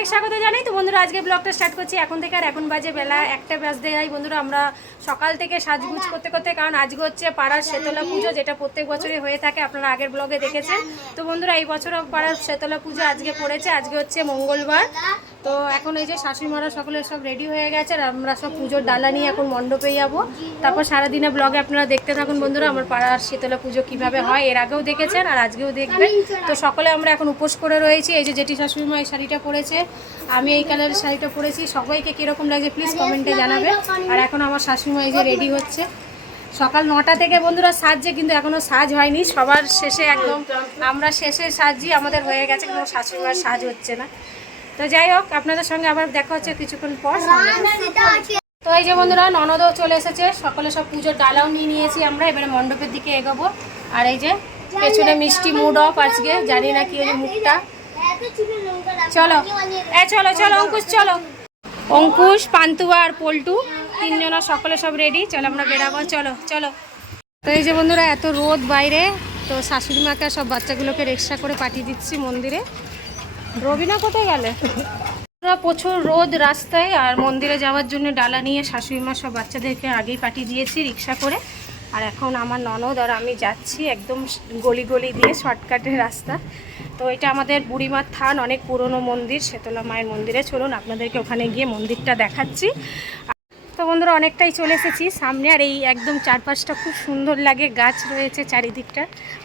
অনেক স্বাগত জানাই। তো বন্ধুরা, আজকে ব্লগটা স্টার্ট করছি এখন থেকে। আর এখন বাজে বেলা একটা বাজতে যাই। বন্ধুরা, আমরা সকাল থেকে সাজগুজ করতে করতে, কারণ আজকে হচ্ছে পাড়ার শেতলা পুজো, যেটা প্রত্যেক বছরই হয়ে থাকে, আপনারা আগের ব্লগে দেখেছেন। তো বন্ধুরা, এই বছর পাড়ার শেতলা পুজো আজকে পড়েছে। আজকে হচ্ছে মঙ্গলবার। তো এখন এই যে শাশুড়িমারা সকলে সব রেডি হয়ে গেছে আর আমরা সব পুজোর ডালা নিয়ে এখন মণ্ডপে যাব। তারপর সারাদিনে ব্লগে আপনারা দেখতে থাকুন বন্ধুরা, আমার পাড়ার শীতলা পুজো কীভাবে হয় এর আগেও দেখেছেন আর আজকেও দেখবেন তো সকলে আমরা এখন উপোস করে রয়েছি, এই যে জেঠি শাশুড়িমা এই শাড়িটা পরেছে, আমি এই কালারের শাড়িটা পরেছি। সবাইকে কীরকম লাগছে প্লিজ কমেন্টে জানাবে। আর এখন আমার শাশুড়িমা এই যে রেডি হচ্ছে। সকাল নটা থেকে বন্ধুরা সাজছে, কিন্তু এখনও সাজ হয়নি। সবার শেষে একদম আমরা শেষে সাজছি, আমাদের হয়ে গেছে, কিন্তু শাশুড়িমার সাজ হচ্ছে না। তো যাই হোক, আপনাদের সঙ্গে আবার দেখা হচ্ছে কিছুক্ষণ পর তো এই যে বন্ধুরা, ননদও চলে এসেছে। সকলে সব পুজোর ডালাও নিয়ে নিয়েছি আমরা। এবারে মণ্ডপের দিকে এগোবো। আর এই যে, পেছনে মিষ্টি মুড অফ আজকে, জানি না কি ওই মুখটা। চলো। এ, চলো চলো, অঙ্কুশ চলো। অঙ্কুশ, পান্তুয়া আর পল্টু, তিনজনা সকলে সব রেডি চলো, আমরা বেরাবো। চলো চলো। তো এই যে বন্ধুরা, এত রোদ বাইরে। তো শাশুড়ি মাকে সব বাচ্চাগুলোকে রিক্সা করে পাঠিয়ে দিচ্ছি মন্দিরে। রবিনা কোথায় গেলে? পুরো প্রচুর রোদ রাস্তায় আর মন্দিরে যাওয়ার জন্য ডালা নিয়ে শাশুড়ি মা সব বাচ্চাদেরকে আগেই পাঠিয়ে দিয়েছি রিক্সা করে। আর এখন আমার ননদ আর আমি যাচ্ছি একদম গলি গলি দিয়ে শর্টকাটের রাস্তা। তো এটা আমাদের বুড়িমার থান, অনেক পুরনো মন্দির শেতলা মায়ের মন্দিরে। চলুন আপনাদেরকে ওখানে গিয়ে মন্দিরটা দেখাচ্ছি। তো বন্ধুরা, অনেকটাই চলে এসেছি সামনে। আর এই একদম চারপাশটা খুব সুন্দর লাগে, গাছ রয়েছে চারিদিকটা।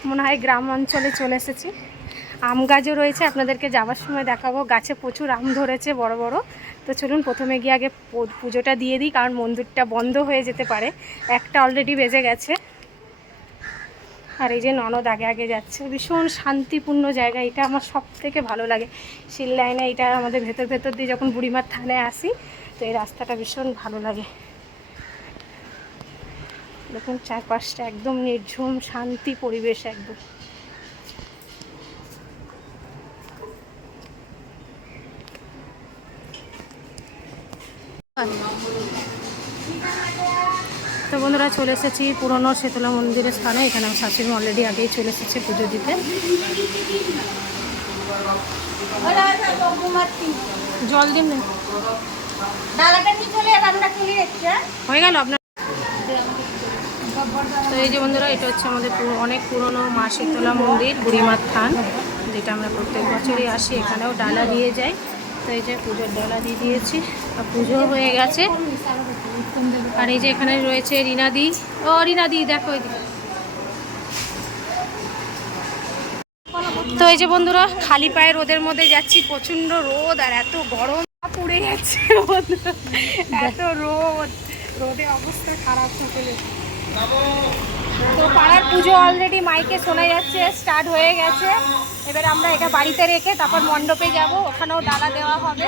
মনে হয় গ্রাম অঞ্চলে চলে এসেছি। আম গাছও রয়েছে, আপনাদেরকে যাওয়ার সময় দেখাবো। গাছে প্রচুর আম ধরেছে বড় বড়। তো চলুন, প্রথমে গিয়ে আগে পুজোটা দিয়ে দিই, কারণ মন্দিরটা বন্ধ হয়ে যেতে পারে। একটা অলরেডি বেজে গেছে। আর এই যে ননদ আগে আগে যাচ্ছে, ভীষণ শান্তিপূর্ণ জায়গা, এটা আমার সব থেকে ভালো লাগে। শিল লাইনে এটা আমাদের ভেতর ভেতর দিয়ে যখন বুড়িমার থানায় আসি, তো এই রাস্তাটা ভীষণ ভালো লাগে। দেখুন, চারপাশটা একদম নির্ঝুম, শান্তি পরিবেশ একদম। তো বন্ধুরা চলে এসেছি পুরনো শীতলা মন্দিরের স্থানে। এখানে আমার শাশুড়ি অলরেডি আগেই চলে এসেছে পুজো দিতে। জল দিন। হয়ে গেল আপনার? তো এই যে বন্ধুরা, এটা হচ্ছে আমাদের অনেক পুরনো মা শীতলা মন্দির, বুড়িমার থান, যেটা আমরা প্রত্যেক বছরই আসি। এখানেও ডালা দিয়ে যাই তো এই যে পুজোর ডালা দিয়ে দিয়েছি, আর পুজো হয়ে গেছে। আর এই যে এখানে রয়েছে রিনাদি। ও, রিনাদি, দেখো তো এই যে বন্ধুরা, খালি পায়ে রোদের মধ্যে যাচ্ছি প্রচণ্ড রোদ আর এত গরম। পুড়ে যাচ্ছে। এত রোদ। রোদে অবস্থা খারাপ তো পাড়ার পুজো অলরেডি মাইকে শোনা যাচ্ছে স্টার্ট হয়ে গেছে। এবার আমরা এটা বাড়িতে রেখে তারপর মণ্ডপে যাব ওখানেও ডালা দেওয়া হবে।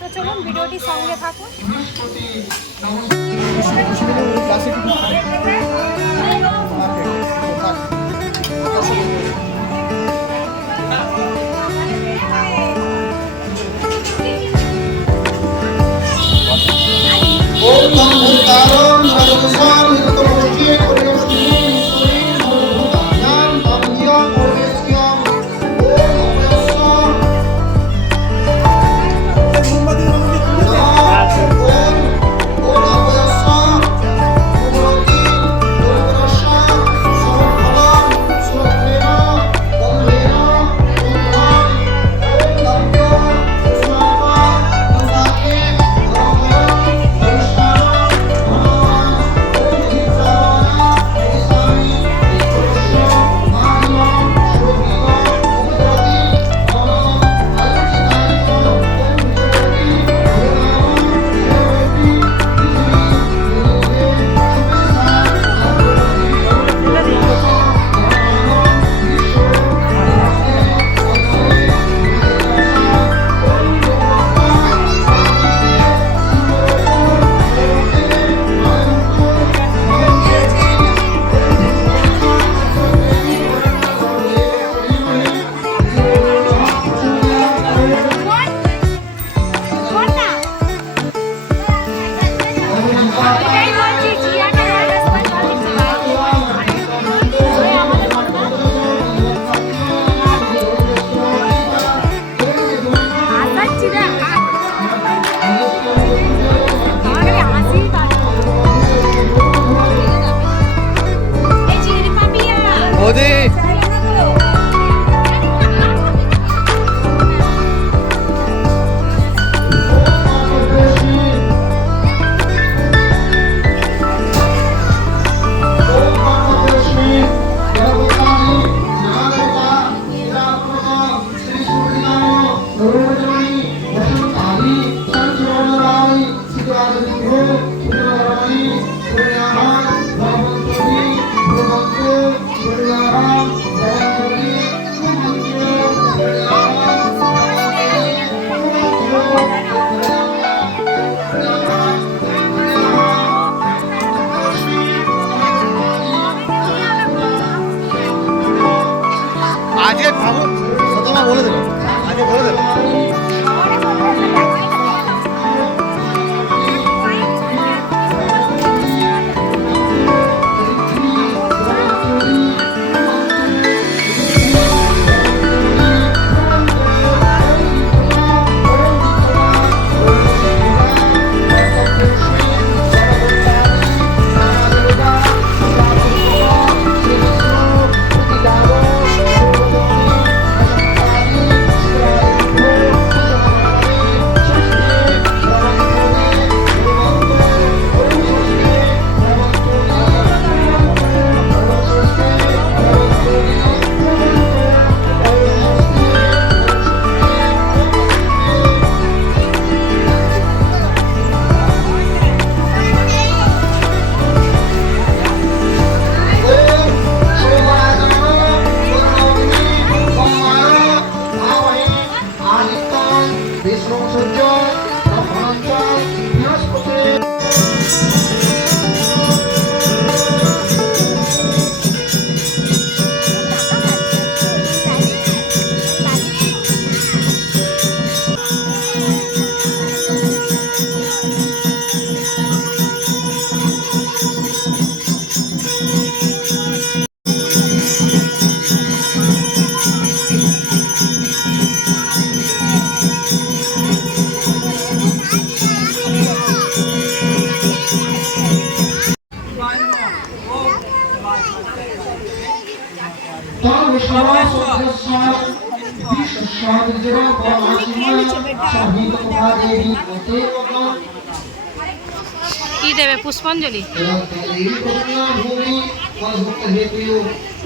তো চলুন ভিডিওটি সঙ্গে থাকুন। ॐ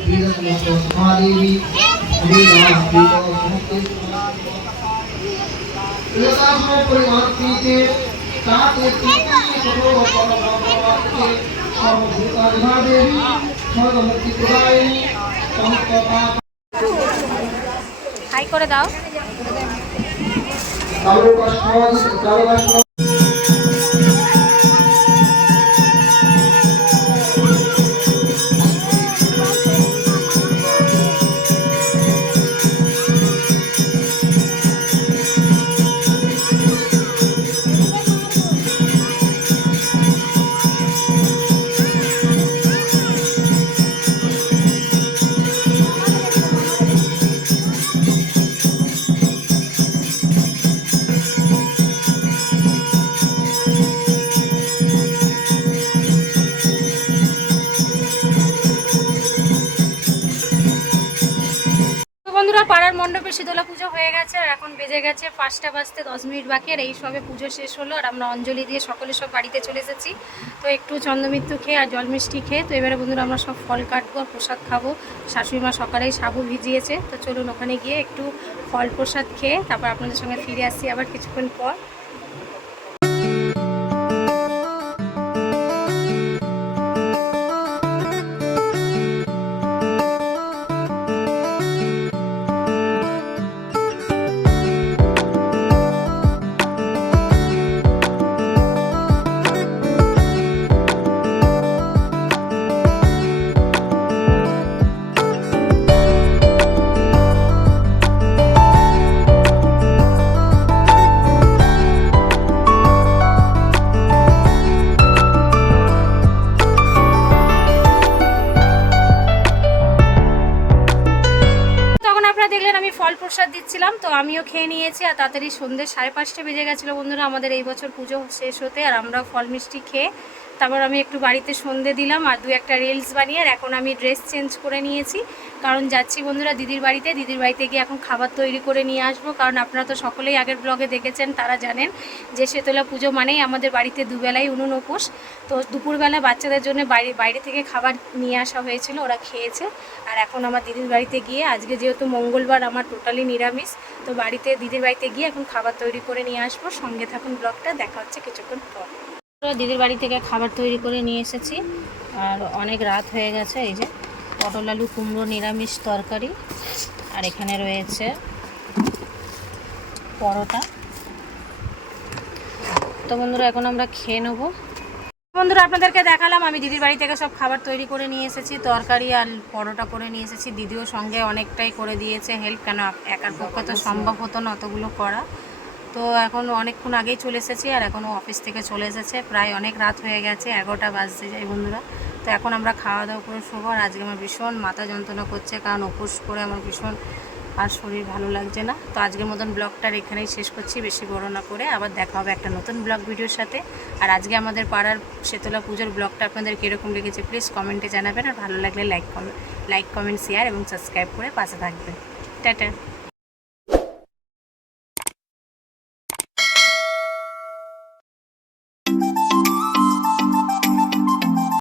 বিত সমস্ত একাসম পরিমাণিতে তাতে তিতি সর্ব পরমাত্মকে সর্বভূতানি মহাদেবী সর্বমুক্তি প্রদায়িনী হাই করে দাও। হয়ে গেছে আর এখন বেজে গেছে পাঁচটা বাজতে দশ মিনিট বাকি আর এই সবে পুজো শেষ হলো আর আমরা অঞ্জলি দিয়ে সকলে সব বাড়িতে চলে এসেছি। তো একটু চন্দ্রমিত্র খেয়ে আর জল মিষ্টি খেয়ে, তো এবারে বন্ধুরা আমরা সব ফল কাটবো আর প্রসাদ খাব। শাশুড়ি মা সকালেই সাবু ভিজিয়েছে, তো চলুন ওখানে গিয়ে একটু ফল প্রসাদ খেয়ে তারপর আপনাদের সঙ্গে ফিরে আসছি আবার কিছুক্ষণ পর। ফল প্রসাদ দিচ্ছিলাম, তো আমিও খেয়ে নিয়েছি আর তাড়াতাড়ি সন্ধ্যে সাড়ে পাঁচটা বেজে গেছিল বন্ধুরা, আমাদের এই বছর পুজো শেষ হতে আর আমরা ফল মিষ্টি খেয়ে তারপর আমি একটু বাড়িতে সন্ধে দিলাম আর দু একটা রিলস বানিয়ে আর এখন আমি ড্রেস চেঞ্জ করে নিয়েছি। কারণ যাচ্ছি বন্ধুরা দিদির বাড়িতে দিদির বাড়িতে গিয়ে এখন খাবার তৈরি করে নিয়ে আসব। কারণ আপনারা তো সকলেই আগের ব্লগে দেখেছেন, তারা জানেন যে শীতলা পুজো মানেই আমাদের বাড়িতে দুবেলাই উনুন উপোস। তো দুপুরবেলা বাচ্চাদের জন্য বাইরে বাইরে থেকে খাবার নিয়ে আসা হয়েছিল, ওরা খেয়েছে। আর এখন আমার দিদির বাড়িতে গিয়ে, আজকে যেহেতু মঙ্গলবার আমার টোটালি নিরামিষ, তো বাড়িতে দিদির বাড়িতে গিয়ে এখন খাবার তৈরি করে নিয়ে আসব। সঙ্গে থাকুন ব্লগটা দেখা হচ্ছে কিছুক্ষণ পর। দিদির বাড়ি থেকে খাবার তৈরি করে নিয়ে এসেছি। আর অনেক রাত হয়ে গেছে, এই যে পটল আলু, কুমড়ো, নিরামিষ তরকারি, আর এখানে রয়েছে পরোটা। তো বন্ধুরা, এখন আমরা খেয়ে নেব। বন্ধুরা, আপনাদেরকে দেখালাম, আমি দিদির বাড়ি থেকে সব খাবার তৈরি করে নিয়ে এসেছি, তরকারি আর পরোটা করে নিয়ে এসেছি। দিদিও সঙ্গে অনেকটাই করে দিয়েছে, হেল্প কেন? একার পক্ষে তো সম্ভব হতো না অতগুলো করা। তো এখন অনেকক্ষণ আগেই চলে এসেছি আর এখনও অফিস থেকে চলে এসেছে। প্রায় অনেক রাত হয়ে গেছে, এগারোটা বাজতে যায় বন্ধুরা। তো এখন আমরা খাওয়া দাওয়া করে শোবো আর আজকে আমার ভীষণ মাথা যন্ত্রণা করছে কারণ উপোস করে আমার ভীষণ আর শরীর ভালো লাগছে না। তো আজকের মতন ব্লগটার এখানেই শেষ করছি, বেশি বড় না করে। আবার দেখা হবে একটা নতুন ব্লগ ভিডিওর সাথে। আর আজকে আমাদের পাড়ার শীতলা পুজোর ব্লগটা আপনাদের কীরকম লেগেছে প্লিজ কমেন্টে জানাবেন। আর ভালো লাগলে লাইক লাইক কমেন্ট শেয়ার এবং সাবস্ক্রাইব করে পাশে থাকবেন। টাটা।